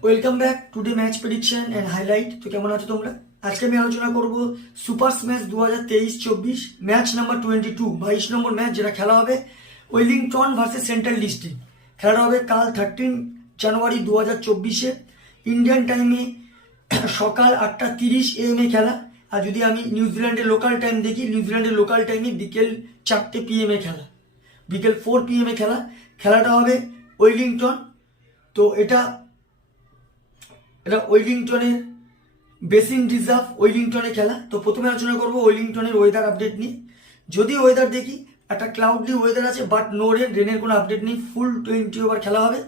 Welcome back today match prediction and highlight. তো কেমন আছো তোমরা? আজকে আমি আলোচনা করব সুপার স্ম্যাশ 2023-24 ম্যাচ নাম্বার 22, 22 নম্বর ম্যাচ, যেটা খেলা হবে ওয়েলিংটন ভার্সেস সেন্ট্রাল ডিস্ট্রিক্ট। খেলাটা হবে কাল 13 জানুয়ারি 2024-এ ইন্ডিয়ান টাইমে সকাল 8:30 AM খেলা। আর যদি আমি নিউজিল্যান্ডের লোকাল টাইম দেখি, নিউজিল্যান্ডের লোকাল টাইমে বিকেল 4 PM খেলা, বিকেল 4 PM খেলা। খেলাটা হবে ওয়েলিংটন। তো এটা ওয়েলিংটনের বেসিন রিজার্ভ, ওয়েলিংটনে খেলা। তো প্রথমে আলোচনা করবো ওয়েলিংটনের ওয়েদার আপডেট নিয়ে। যদি ওয়েদার দেখি, একটা ক্লাউডলি ওয়েদার আছে, বাট নো রেন, রেনের কোনো আপডেট নেই। ফুল 20 ওভার খেলা হবে।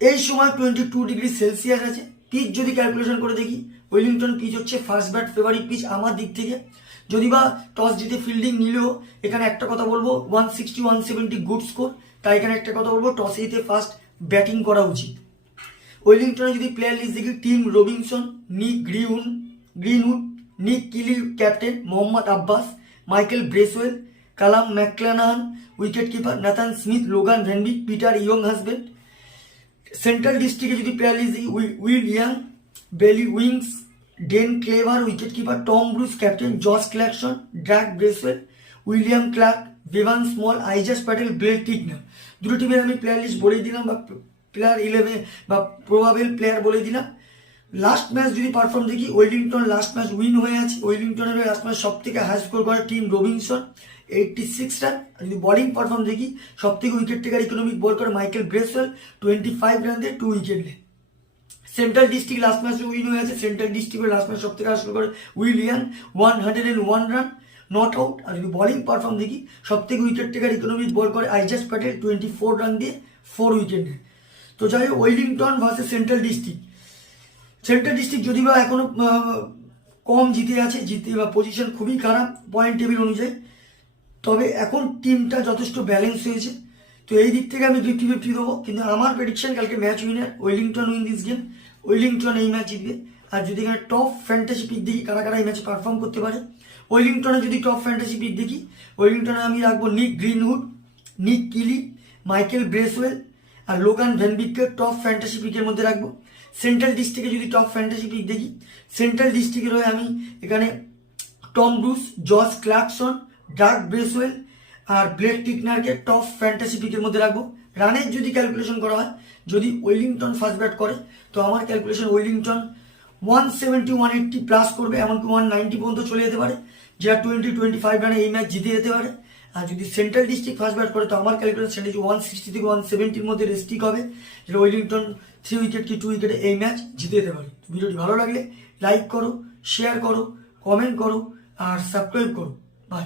এই সময় 22°C আছে। পিচ যদি ক্যালকুলেশন করে দেখি, ওয়েলিংটন পিচ হচ্ছে ফার্স্ট ব্যাট ফেভারিট পিচ আমার দিক থেকে। যদি বা টস জিতে ফিল্ডিং নিলেও এখানে একটা কথা বলবো, 160-170 গুড স্কোর। তাই এখানে একটা কথা বলবো, টসে জিতে ফার্স্ট ব্যাটিং করা উচিত। ওয়েলিংটনে যদি প্লেয়ার লিস্ট দেখি, team Robinson, Nick Greenwood, Nick Kelly captain, Mohammad Abbas, Michael Bracewell, Callum McClenaghan, wicket keeper Nathan Smith, Logan van Beek, Peter Younghusband. Central ডিস্ট্রিক্টে যদি প্লেয়ার লিস্ট দেখি, Will Young, Bayley Wiggins, Dane Cleaver, wicket keeper Tom Bruce, captain Josh Clarkson, Dirk Bracewell, William Clarke, Bevan Small, Ajaz Patel, Blair Tickner. দুটো টিমের আমি player list বলেই দিলাম, বা player 11 বা প্রবাবেল প্লেয়ার বলে দিলাম। লাস্ট ম্যাচ যদি পারফর্ম দেখি, ওয়েলিংটন লাস্ট ম্যাচ উইন হয়ে আছে। ওয়েলিংটনের লাস্ট ম্যাচ সব থেকে হাই স্কোর করে টিম রবিনসন, 86 রান। যদি বোলিং পারফর্ম দেখি, সব থেকে উইকেট টেকার ইকোনমিক বল করে মাইকেল ব্রেসওয়েল, 25 রান দিয়ে 2 উইকেট নেয়। সেন্ট্রাল ডিস্ট্রিক্ট লাস্ট ম্যাচে উইন হয়ে আছে। সেন্ট্রাল ডিস্ট্রিক্টের লাস্ট ম্যাচ সব থেকে হাই স্কোর করে উইলিয়ান, 101 রান, নট আউট। আর যদি বোলিং পারফর্ম দেখি, সব থেকে উইকেট টেকার ইকোনমিক বল করে আইজাস প্যাটেল, 24 রান দিয়ে 4 উইকেট নেয়। তো যাই হোক, ওয়েলিংটন ভার্সেস সেন্ট্রাল ডিস্ট্রিক্ট যদি বা এখনো কম জিতে আছে, বা পজিশন খুবই খারাপ পয়েন্ট টেবিল অনুযায়ী। তবে এখন টিমটা যথেষ্ট ব্যালেন্স হয়েছে। তো এই দিক থেকে আমি 50-50 দেবো। কিন্তু আমার প্রেডিকশন কালকে match winner, Wellington win this game. Wellington এই ম্যাচ জিতবে। আর যদি এখানে টপ ফ্যান্টাসি পিক দেখি, কারা কারা এই ম্যাচে পারফর্ম করতে পারে, ওয়েলিংটনে যদি টপ ফ্যান্টাসি পিক দেখি, ওয়েলিংটনে আমি রাখবো Nick Greenwood, Nick Kelly, Michael Bracewell আর লোগান ভ্যানবিককে টপ ফ্যান্টাসি পিকের মধ্যে রাখবো। সেন্ট্রাল ডিস্ট্রিক্টে যদি টপ ফ্যান্টাসি পিক দেখি, সেন্ট্রাল ডিস্ট্রিক্টের হয়ে আমি এখানে Tom Bruce, Josh Clarkson, Dirk Bracewell আর ব্লেড টিকনারকে টপ ফ্যান্টাসি পিকের মধ্যে রাখবো। রানের যদি ক্যালকুলেশন করা হয়, যদি ওয়েলিংটন ফার্স্ট ব্যাট করে, তো আমার ক্যালকুলেশন ওয়েলিংটন 170-180 প্লাস করবে, এমনকি 190 পর্যন্ত চলে যেতে পারে, যা 20-25 রানে এই ম্যাচ জিতে যেতে পারে। আর যদি সেন্ট্রাল ডিস্ট্রিক্ট ফার্স্ট ব্যাট করে, তো আমার ক্যালকুলেশন 160 থেকে 170-র মধ্যে রেস্টিক হবে, যেটা ওয়েলিংটন 3 উইকেট কি 2 উইকেটে এই ম্যাচ জিতে যেতে পারে। ভিডিওটি ভালো লাগলে লাইক করো, শেয়ার করো, কমেন্ট করো আর সাবস্ক্রাইব করো। বাই।